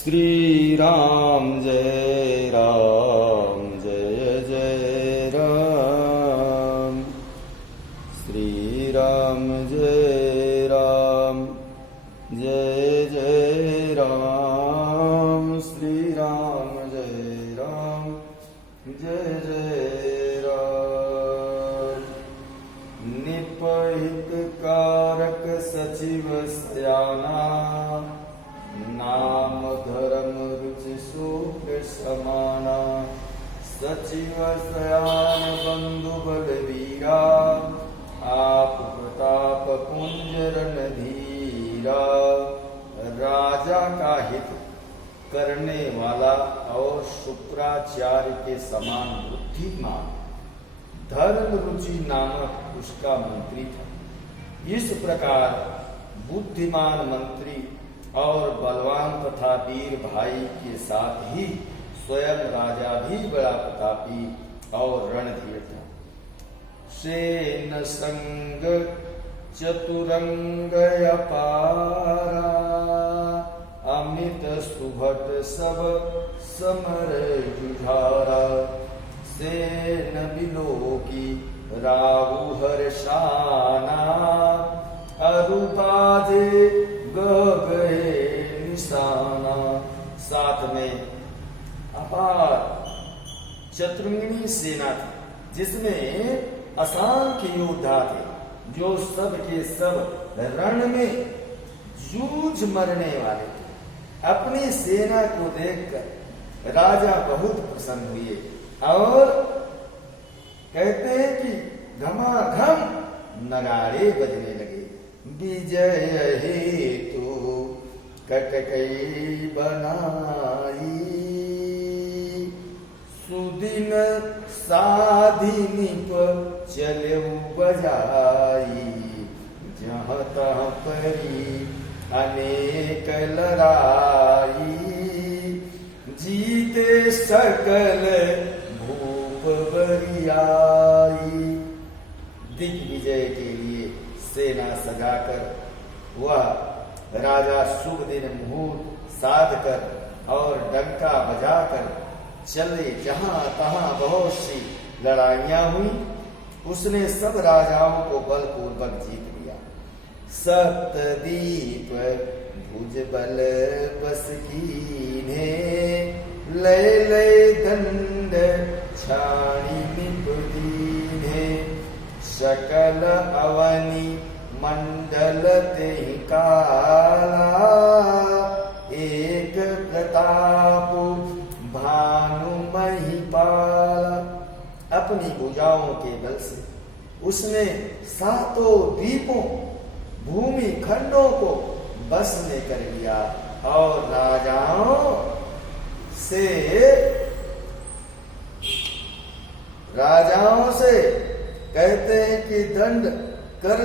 श्री राम जय जय जय राम। श्री राम जय जय राम। श्री राम जय जय राम। निपहित कारक सचिव सयाना, नाम धर्म रुचि सुख समाना। सचिव सयान बंधु बलवीरा, आप प्रताप पुंज रणधीरा। राजा का हित करने वाला और शुक्राचार्य के समान बुद्धिमान, धर्म रुचि नामक उसका मंत्री था। इस प्रकार बुद्धिमान मंत्री और बलवान तथा वीर भाई के साथ ही स्वयं राजा भी बड़ा प्रतापी और रणधीर था। सेन संग चतुरंग अपारा, अमित सुभट सब समर जुझारा। सेन बिलोकी राहु हर्षाना, अरुबाधे गए निशाना। साथ में अपार चतुर्ंगिणी सेना थी, जिसमें असंख्य योद्धा थे, जो सब के सब रण में जूझ मरने वाले थे। अपनी सेना को देखकर राजा बहुत प्रसन्न हुए और कहते हैं कि घमाघम नगाड़े बजने लगे। विजय हेतु कटकई बनाई, सुदिन साधिनी पर चलेऊ बजाई। जहाँ तहाँ परी अनेक लड़ाई, जीते सकल भूप बरियाई। दिग्विजय के लिए सेना सजाकर वह राजा शुभ दिन मुहूर्त साध कर और डंका बजाकर चले। जहां तहां बहुत सी लड़ाइयां हुई, उसने सब राजाओं को बलपूर्वक जीत लिया। सप्तदीप भुज बल बस कीन्हे, लय लय दंड छाणी निप दीन्हे। सकल अवनी मंडल तेहि काला, एक प्रताप भानु महिपाला। अपनी भुजाओं के बल से उसने सातों द्वीपों भूमि खंडों को बस में कर लिया और राजाओं से कहते हैं कि दंड कर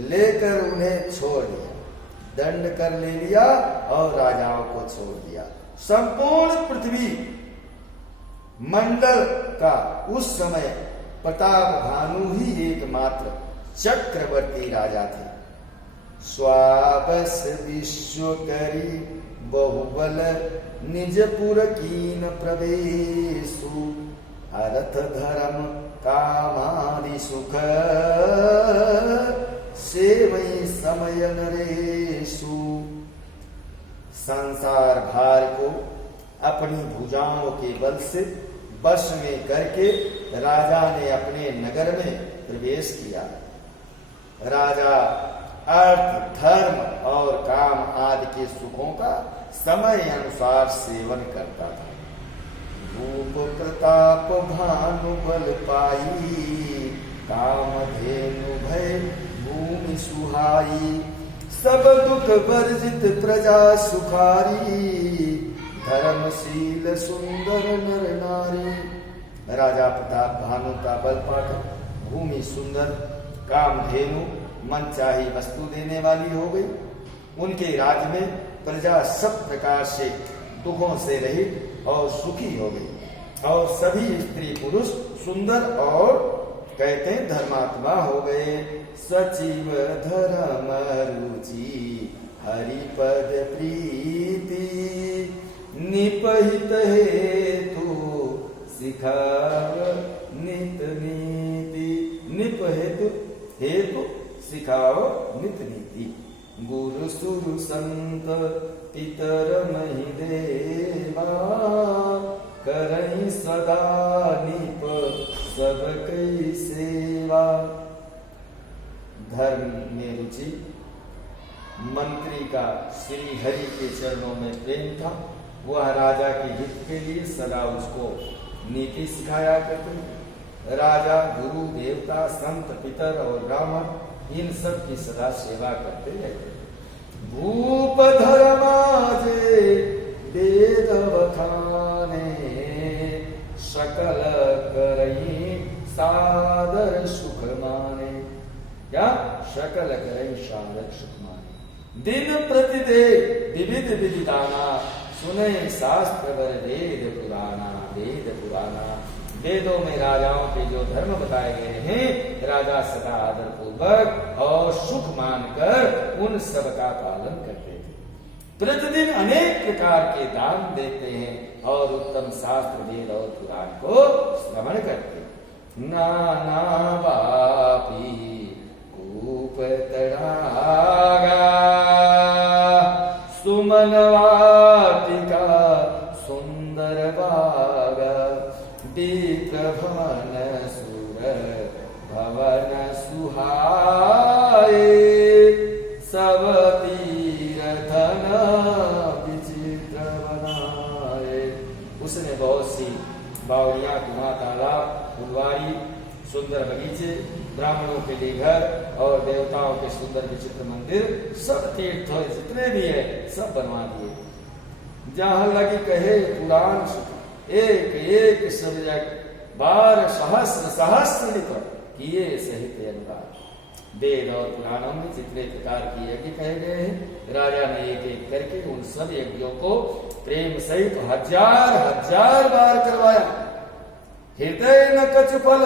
लेकर उन्हें छोड़ दिया। दंड कर ले लिया और राजाओं को छोड़ दिया। संपूर्ण पृथ्वी मंडल का उस समय प्रताप भानु ही एकमात्र चक्रवर्ती राजा थे। स्वाबस विश्व करी बहुबल, निजपुर कीन प्रवेशु। अर्थ धर्म कामादि सुख, सेवई समय नरेशु। संसार भार को अपनी भुजाओं के बल से वश में करके राजा ने अपने नगर में प्रवेश किया। राजा अर्थ धर्म और काम आदि के सुखों का समय अनुसार सेवन करता था। रूप प्रताप भानु बल पाई, काम धेनु भय भूमि सुहाई। सब दुख वर्जित प्रजा सुखारी, धर्मशील सुंदर नर नारी। राजा प्रताप भानु का बल पाकर भूमि सुंदर, कामधेनु मन चाही वस्तु देने वाली हो गई। उनके राज्य में प्रजा सब प्रकार से दुखों से रहित और सुखी हो गई और सभी स्त्री पुरुष सुंदर और कहते हैं धर्मात्मा हो गए। सचिव धर्म रुचि हरिपद प्रीति, हित हेतु सिखाव नित नीति। निप हेतु हेतु सिखाओ नित नीति। गुरु सुरु संत पितर महि देवा करई सदा निप सब कई सेवा। धर्म में रुचि, मंत्री का श्री हरि के चरणों में प्रेम था। वह राजा के हित के लिए सदा उसको नीति सिखाया करते। राजा, गुरु, देवता, संत, पितर और ब्राह्मण इन सब की सदा सेवा करते रहते। भूप धर्माजे वेद बखाने सकल करई सादर सुख माने। क्या? सकल करई सादर सुख माने। दिन प्रतिदिन विविध विविधाना सुने शास्त्र वर वेद पुराना। वेद पुराना वेदों में राजाओं के जो धर्म बताए गए हैं, राजा सदा आदर पूर्वक और सुख मानकर उन सब का पालन करते थे। प्रतिदिन अनेक प्रकार के दान देते हैं और उत्तम शास्त्र वेद और पुराण को श्रवण करते। नाना बापी कूप तड़ागा सुमन वाटिका सुंदर बागा। विप्र भवन सुर भवन सुहाए सब तीर्थन विचित्र बनाए। उसने बहुत सी बावड़ियां, कुआं, तालाब, फुलवारी, सुंदर बगीचे, ब्राह्मणों के लिए घर और देवताओं के सुंदर विचित्र मंदिर, सब तीर्थ जितने भी है सब बनवा दिए। जहां लगी कहे पुराण एक एक सजग 12 सहस्र सहस्र निकट किए सहित अनुराग। वेद और पुराणों में जितने प्रकार के यज्ञ कहे गए हैं, राजा ने एक एक करके उन सब यज्ञों को प्रेम सहित हजार हजार बार करवाया। हृदय न कच फल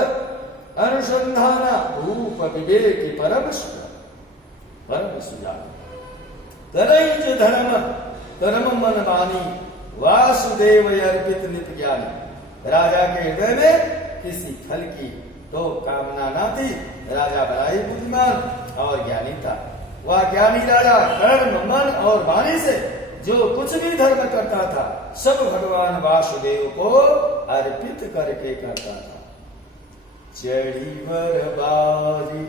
अनुसंधाना रूप विवेक परम सुजान। तरई धर्म धर्म मन मानी वासुदेव अर्पित नित ज्ञानी। राजा के हृदय में किसी फल की तो कामना न थी। राजा बड़ा ही बुद्धिमान और ज्ञानी था। वह ज्ञानी राजा कर्म, मन और वाणी से जो कुछ भी धर्म करता था, सब भगवान वासुदेव को अर्पित करके करता था। चढ़ी वर बारी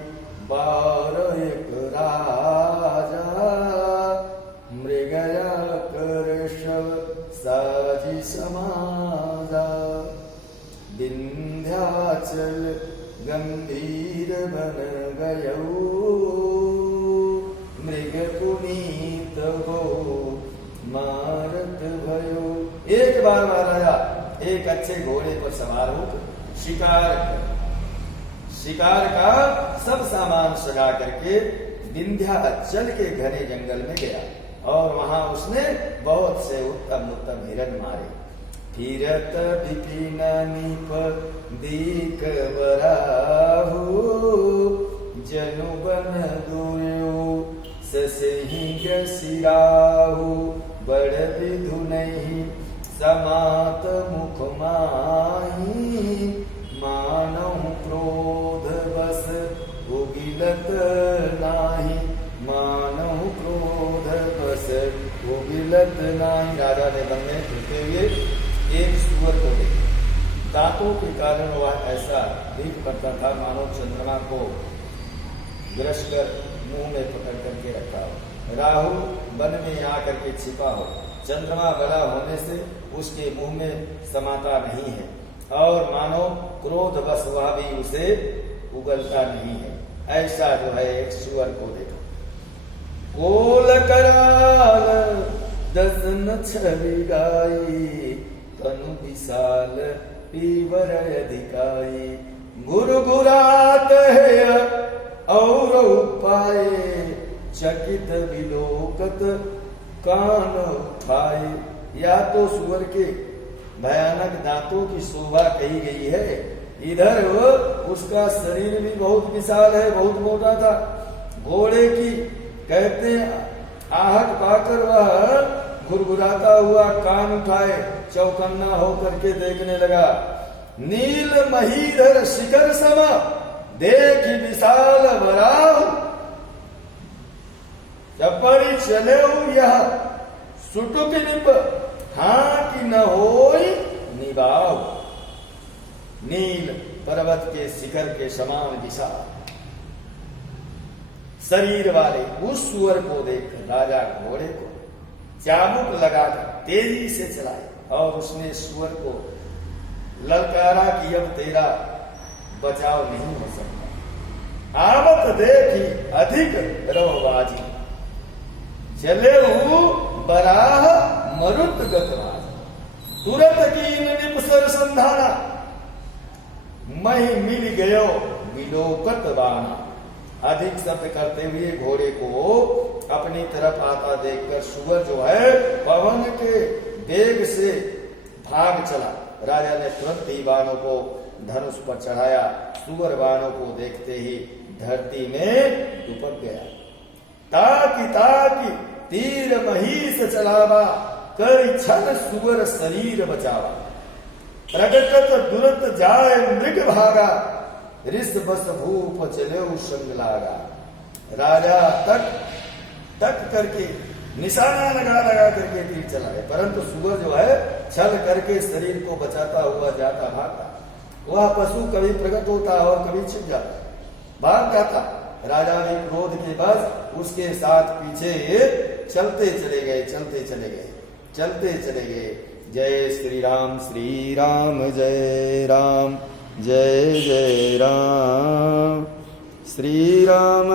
12 एक राजा मृगया करशव साजी समाजा। विंध्याचल गंभीर बन गयो मृग पुनीत हो मारत भयो। एक बार महाराजा एक अच्छे घोड़े पर सवार होकर शिकार का सब सामान सजा करके विंध्याचल के घने जंगल में गया और वहां उसने बहुत से उत्तम उत्तम हिरण मारे। फिरत विपिन निप दीक बराहु जनु बन दुर्यो ससिंह सिराहु। बड़ विधु नहीं समात मुख माही मानव क्रोध बस उगिलत नाही। मानव क्रोध बस उगिलत नाही। राजा ने वन में फिरते हुए एक सुअर को देखा। दांतों के कारण वह ऐसा दीप करता था मानो चंद्रमा को ग्रस कर मुंह में पकड़ करके रखा हो। राहु वन में आकर के छिपा हो। चंद्रमा बड़ा होने से उसके मुंह में समाता नहीं है और मानो क्रोध बस वह भी उसे उगलता नहीं है। ऐसा जो है एक सुअर को देखा। कोल कराल दसन छवि गाई तनु विशाल पीवर अधिकाई। गुरगुरात है और पाए चकित विलोकत कान उठाए। या तो सुअर के भयानक दांतों की शोभा कही गई है, इधर उसका शरीर भी बहुत विशाल है, बहुत मोटा था। घोड़े की कहते आहट पाकर वह घुरघुराता हुआ कान उठाए चौकन्ना होकर के देखने लगा। नील महीधर शिखर सम देखी विशाल बराह, चपड़ी चले यह सुटुक निप हाँ कि न होई निभाव। नील पर्वत के शिखर के समान विशाल शरीर वाले उस सुअर को देखकर राजा घोड़े को चाबुक लगाकर तेजी से चलाए और उसने सुअर को ललकारा कि अब तेरा बचाव नहीं हो सकता। आवत देखी अधिक रवबाजी, चले बराह मरुत गतराज। तुरंत कीन निपसर संधाना, मही मिल गयो विलोकत बाना। अधिक शब्द करते हुए घोड़े को अपनी तरफ आता देखकर सुअर जो है पवन के वेग से भाग चला। राजा ने तुरंत ही बाणों को धनुष पर चढ़ाया। सुअर बाणों को देखते ही धरती में दुपक गया। ताकि ताकि तीर महीस चलावा, कर छल सुअर शरीर बचावा। प्रगटत दुरत जाय मृग भागा, ऋष बस भूप चले संग लागा। राजा तक तक करके निशाना लगा लगा करके तीर चलाए, परंतु सुअर जो है छल करके शरीर को बचाता हुआ जाता भागता। वह पशु कभी प्रकट होता और कभी छिप जाता, भाग जाता। राजा ने क्रोध के बस उसके साथ पीछे चलते चले गए, चलते चले गए, चलते चले गए। जय श्री राम जय राम जय जय राम। श्री राम